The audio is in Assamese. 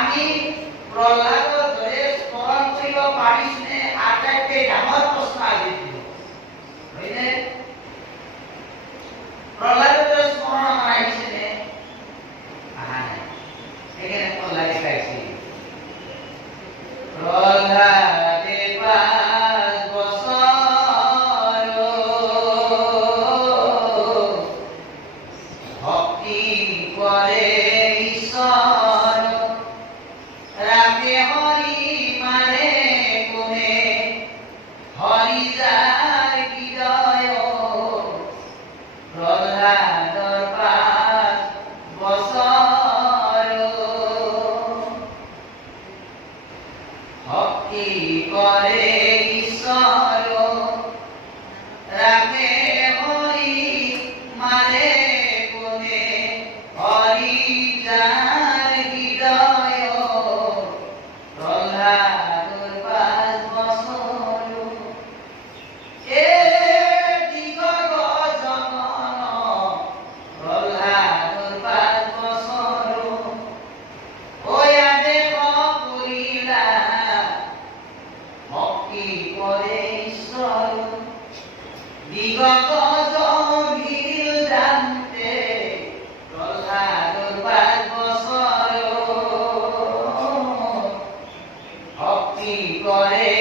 আমি প্রহ্লাদ ধরে স্মরণ করিব পারিছনে আটাইতে ডাঙর প্রশ্ন আজি দিও হইনে প্রহ্লাদ ধরে স্মরণ আইছনে এখানে প্রহ্লাদ গাইছি প্রহ্লাদে পাঁচ বছর ভক্তি করে ঈশ্বর রাখে হরি মানে কোনে হরি যার হৃদয় প্রহ্লাদর পাঁচ বছর ভক্তি করে ঈশ্বর রাখে হরি মানে কোনে হরি যার হৃদয় প্রহ্লাদর পাঁচ বছর এ দিগগ জনন প্রহ্লাদর পাঁচ বছর ওয়া দেখ করিলা ভক্তি করে ঈশ্বর দিগগ জমিল জানতে প্রহ্লাদর পাঁচ বছর ভক্তি করে